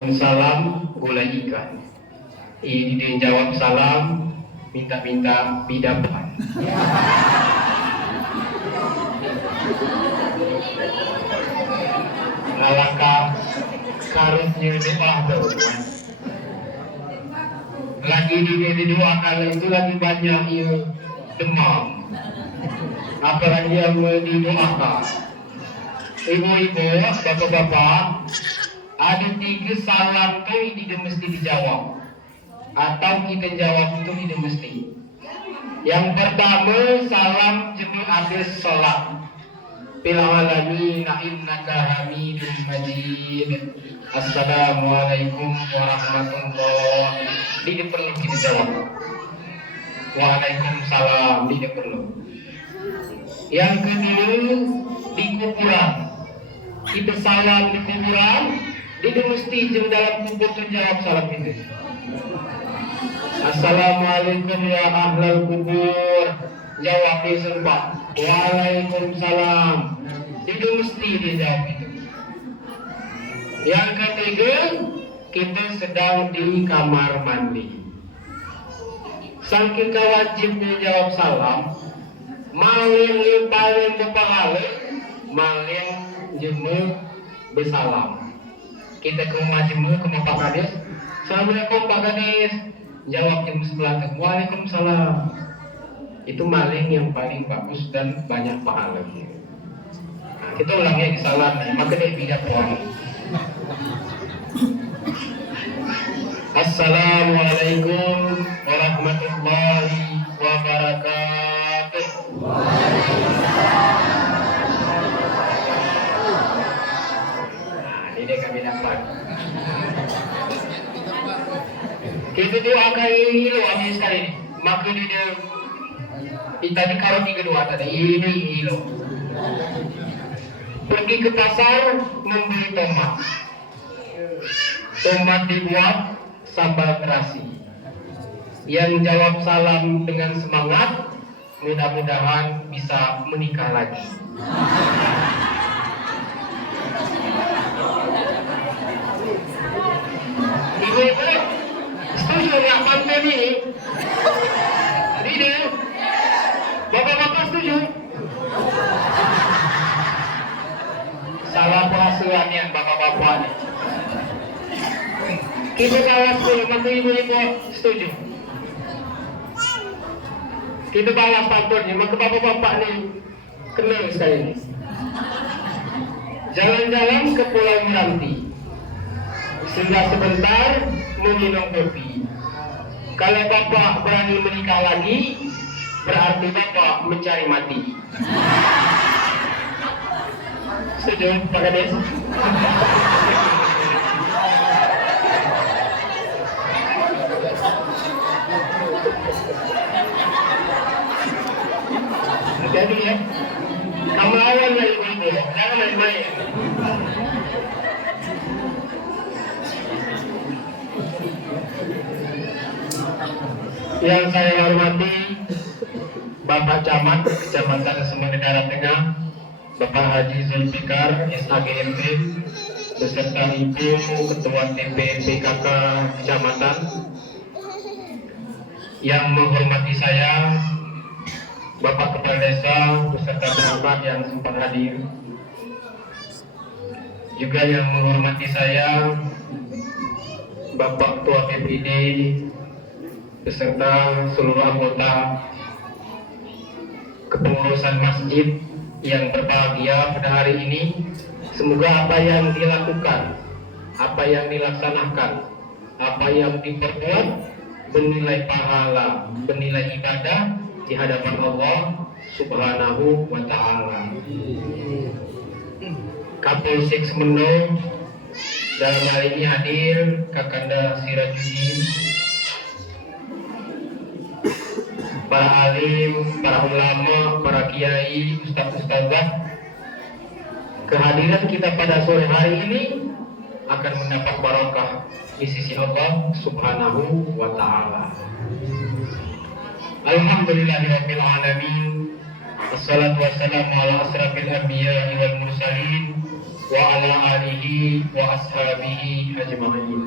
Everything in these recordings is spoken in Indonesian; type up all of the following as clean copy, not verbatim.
Salam gulai ikan. Ini jawab salam, minta-minta bidapan. Alangkah karutnya doa tuh. Lagi didoakan itu lagi banyak ya demam. Apalagi yang didoakan. Ibu-ibu, bapak-bapak, ada 3 salam tuh ini mesti dijawab, atau kita jawab itu tidak mesti. Yang pertama salam jemi habis sholat. Bil alamin innaka hamidum majid. Assalamualaikum warahmatullahi. Tidak perlu kita jawab. Waalaikumsalam, tidak perlu. Yang kedua di kuburan. Kita salam di kuburan. Tidak mesti dalam kubur jawab salam itu. Assalamualaikum ya ahlal kubur. Jawab disembah. Waalaikumsalam. Tidak mesti dijawab itu. Yang ketiga, kita sedang di kamar mandi. Saking wajibnya jawab salam, maling yang paling berpahala, maling jemu bersalam. Kita ke rumah jemu ke Pak Kades. Assalamualaikum Pak Kades. Jawab jemu sebelah. Waalaikumsalam. Itu maling yang paling bagus dan banyak pahala. Nah, kita ulangnya di salam, maka dia tidak pulang. Assalamualaikum warahmatullahi wabarakatuh. Nah, ini kami dapat. Kita doakan ini loh habis kali ini. Maka dia tadi kalau 3 tadi ini loh. Pergi ke pasar membeli tomat. Tomat dibuat sambal terasi. Yang jawab salam dengan semangat, mudah-mudahan bisa menikah lagi. Ibu-ibu, setuju nggak konten ini? Ini, bapak-bapak setuju? Salah perasuan yang bapak-bapak nih. Kita balas dulu, maka ibu-ibu setuju. Kita balas pantunnya, maka bapak-bapak nih kenal sekali ini. Jalan-jalan ke Pulau Meranti. Sudah sebentar meminum kopi. Kalau bapak berani menikah lagi, berarti bapak mencari mati. Setuju, Pak Kades? Jadi ya, kamu lawan lah ibu-ibu, jangan main-main. Yang saya hormati Bapak Camat Kecamatan Semenegara Tengah, Bapak Haji Zulfikar SAGMP, beserta Ibu Ketua TPPKK Kecamatan. Yang menghormati saya Bapak Kepala Desa beserta perangkat yang sempat hadir. Juga yang menghormati saya Bapak Ketua PPD beserta seluruh anggota kepengurusan masjid yang berbahagia pada hari ini. Semoga apa yang dilakukan, apa yang dilaksanakan, apa yang diperbuat bernilai pahala, bernilai ibadah di hadapan Allah Subhanahu wa Ta'ala. Kapolsek Semendo dalam hal ini hadir Kakanda Sirajuddin, para alim, para ulama, para kiai, ustaz-ustazah. Kehadiran kita pada sore hari ini akan mendapat barokah di sisi Allah Subhanahu wa Ta'ala. Alhamdulillahirabbil alamin. Wassalatu wassalamu ala asrafil anbiya'i wal mursalin وعلى آله وأصحابه أجمعين.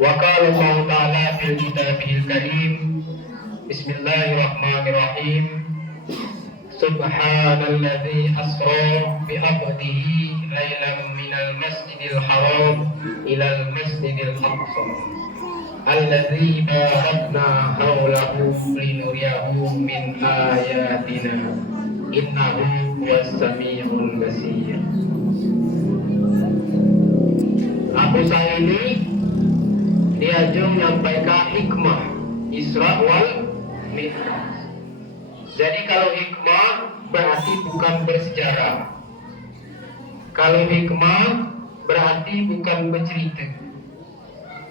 وقال الله تعالى في كتابه الكريم بسم الله الرحمن الرحيم سبحان الذي أسرى بعبده ليلا من المسجد الحرام إلى المسجد الأقصى الذي باركنا حوله لنريه من آياتنا إنه هو السميع البصير. Abu Sa'id ini dia juga menyampaikan hikmah Isra wal Mi'raj. Jadi kalau hikmah berarti bukan bersejarah. Kalau hikmah berarti bukan bercerita.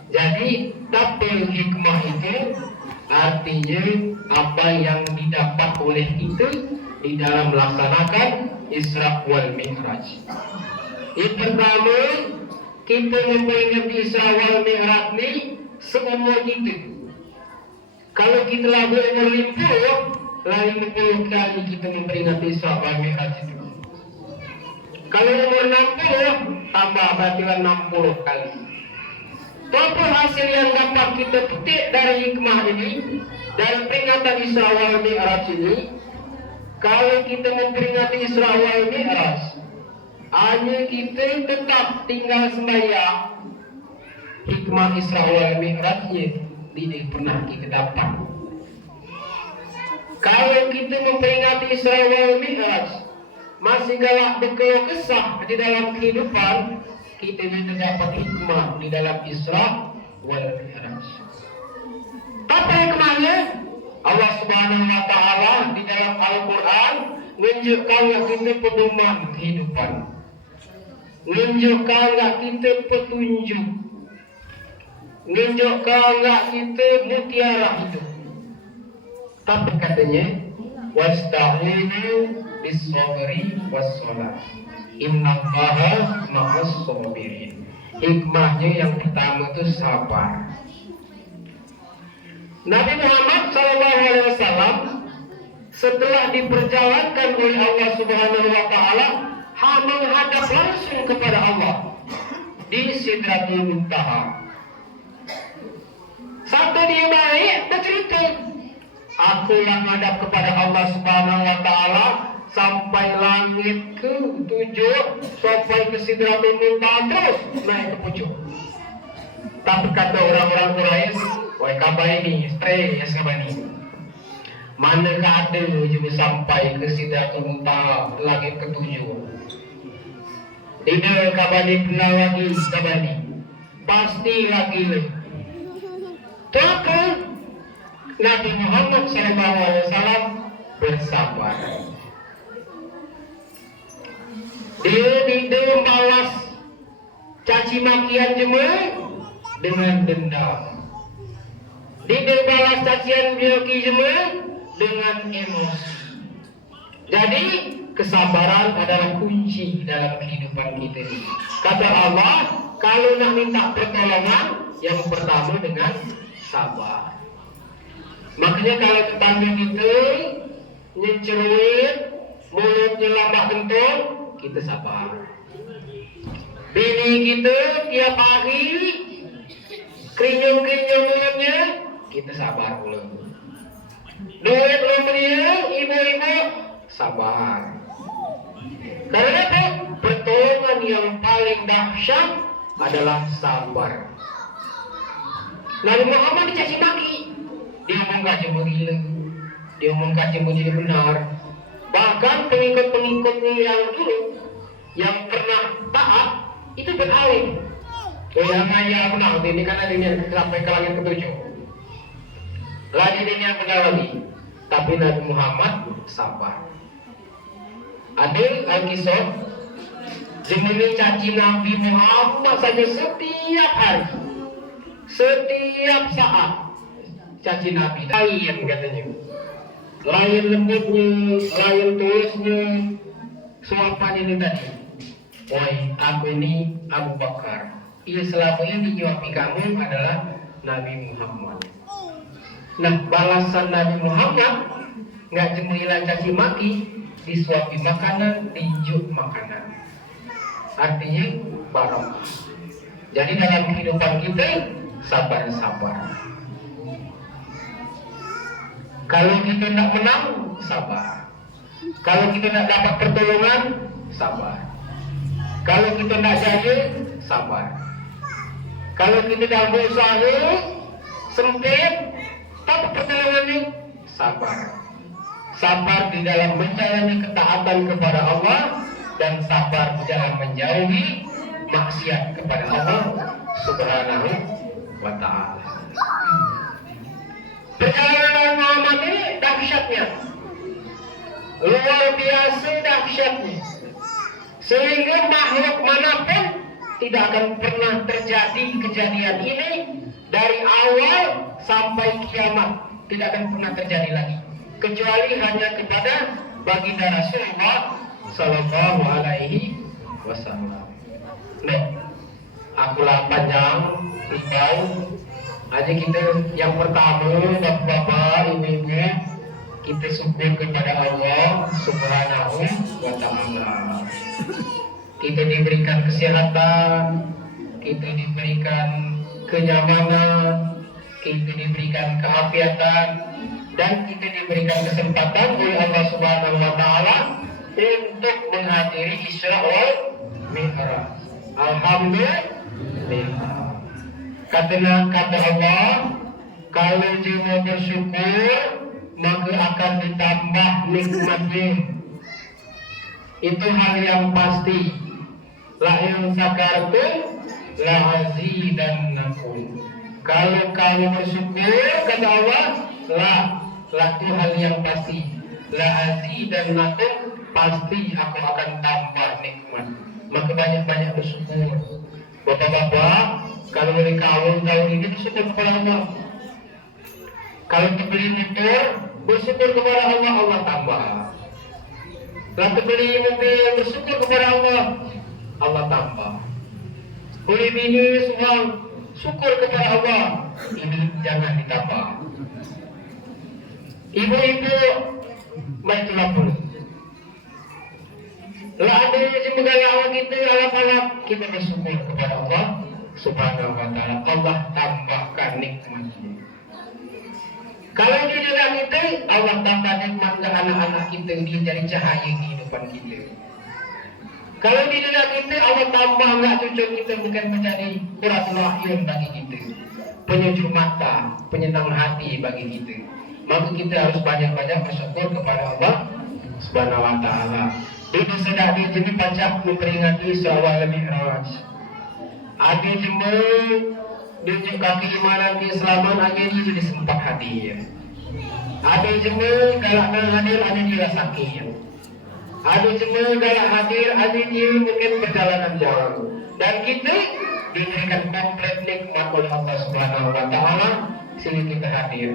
Jadi dapil hikmah itu artinya apa yang didapat oleh kita di dalam melaksanakan Isra wal Mi'raj. Yang pertama, kita memperingati Isra wal Mi'raj ni seumur kita. Kalau kita lagu umur 50 kali kita memperingati Isra wal Mi'raj itu. Kalau umur 60 tambah berarti 60 kali. Apa hasil yang dapat kita petik dari hikmah ini, dari peringatan Isra wal Mi'raj ini? Kalau kita memperingati Isra wal Mi'raj, hanya kita tetap tinggal sembahyang, hikmah Isra wal Mi'rajnya tidak pernah kita dapat. Kalau kita memperingati Isra wal Mi'raj, masih galak berkeluh kesah di dalam kehidupan, kita tidak dapat hikmah di dalam Isra wal Mi'raj. Apa hikmahnya? Allah Subhanahu wa Ta'ala di dalam Al-Quran menunjukkan kita pedoman kehidupan, menunjukkan kita petunjuk, menunjukkan kita mutiara hidup. Tapi katanya wasta'inu bis-sabri was-shalah innallaha ma'as sabirin. Hikmahnya yang pertama itu sabar. Nabi Muhammad SAW setelah diperjalankan oleh Allah Subhanahu wa Ta'ala menghadap langsung kepada Allah di Sidratul Muntaha. Satu dia baik bercerita, aku yang menghadap kepada Allah Subhanahu wa Ta'ala sampai langit ke-7, sampai ke Sidratul Muntaha, terus naik ke pucuk. Tapi kata orang-orang Quraisy, wahai kabar ini, stres kabar ini. Mana ada juga sampai ke Sidratul Muntaha langit ke-7. Tidak kabar ini pernah lagi kabar ini. Pasti lagi. Tapi Nabi Muhammad SAW bersabar. Dia tidak membalas caci makian jemaah dengan dendam. Tidak balas cacian biologi jemaah dengan emosi. Jadi kesabaran adalah kunci dalam kehidupan kita. Kata Allah, kalau nak minta pertolongan, yang pertama dengan sabar. Makanya kalau tetangga kita nyenceruit, mulutnya lambat kentut, kita sabar. Bini kita tiap hari krinyum-krinyum mulutnya, kita sabar pula. Duit belum dia, ibu-ibu sabar. Karena apa? Pertolongan yang paling dahsyat adalah sabar. Nabi Muhammad dicaci maki, dia omong cuma gila, dia omong cuma tidak benar. Bahkan pengikut-pengikutnya yang dulu, yang pernah taat, itu beralih. Yang ayah benar, ini kan ada yang sampai ke langit ke-7. Lagi ini yang benar lagi. Tapi Nabi Muhammad sabar. Ada Alkisah, jemini caci Nabi Muhammad saja setiap hari, setiap saat caci Nabi. Lain katanya, lain lembutnya, lain tulisnya, suapan ini tadi. Wahai aku ini Abu Bakar. Ia selama ini nyuapi kamu adalah Nabi Muhammad. Nah, balasan Nabi Muhammad nggak cuma hilang caci maki, disuapi makanan, dijuk makanan. artinya barokah. Jadi dalam kehidupan kita sabar-sabar. Kalau kita tidak menang, sabar. Kalau kita tidak dapat pertolongan, sabar. Kalau kita tidak jaya, sabar. Kalau kita dalam usaha sempit, tapi pertolongannya, sabar. Sabar di dalam menjalani ketaatan kepada Allah dan sabar di dalam menjauhi maksiat kepada Allah Subhanahu wa Ta'ala. Perjalanan Muhammad ini dahsyatnya, luar biasa dahsyatnya, sehingga makhluk manapun tidak akan pernah terjadi kejadian ini dari awal sampai kiamat, tidak akan pernah terjadi lagi, kecuali hanya kepada baginda Rasulullah Sallallahu Alaihi Wasallam. Nah, akulah panjang ribau aja kita. Yang pertama, bapak-bapak, ibu-ibu, kita syukur kepada Allah Subhanahu wa Ta'ala. Kita diberikan kesehatan, kita diberikan kenyamanan, kita diberikan keafiatan, dan kita diberikan kesempatan oleh Allah Subhanahu wa Ta'ala untuk menghadiri Isra wal Mi'raj. Alhamdulillah. Kata Allah, kalau jiwa bersyukur maka akan ditambah nikmatnya. Itu hal yang pasti. La in sakartum la azidannakum. Kalau kamu bersyukur, kata Allah, itu hal yang pasti. La azidannakum, pasti aku akan tambah nikmat. Maka banyak-banyak bersyukur. Bapak-bapak, kalau dari tahun ini bersyukur kepada Allah. Kalau terbeli motor, bersyukur kepada Allah, Allah tambah. Kalau terbeli mobil, bersyukur kepada Allah, Allah tambah. Boleh bini semua, syukur kepada Allah, ini jangan ditambah. Ibu-ibu, baik lapor. Lah ada semoga awak kita alap-alap, kita bersyukur kepada Allah Subhanahu wa Ta'ala. Allah tambahkan nikmatnya. Kalau di dalam kita, Allah tambah nikmat ke anak-anak kita, dia jadi cahaya kehidupan kita. Kalau di dalam kita, Allah tambah enggak cucu kita bukan menjadi qurratul ayun bagi kita, penyejuk mata, penyenang hati bagi kita. Maka kita harus banyak-banyak bersyukur kepada Allah Subhanahu wa Ta'ala. Itu sedang dia jadi pacak memperingati Isra wal Mi'raj. Ada jema tunjuk kaki imanan keislaman aja dia jadi sempat hadir. Ada jema galak hadir ada dia sakit. Ada jema galak hadir ada dia mungkin perjalanan jauh. Dan kita diberikan komplit nikmat oleh Allah Subhanahu wa Ta'ala sehingga kita hadir.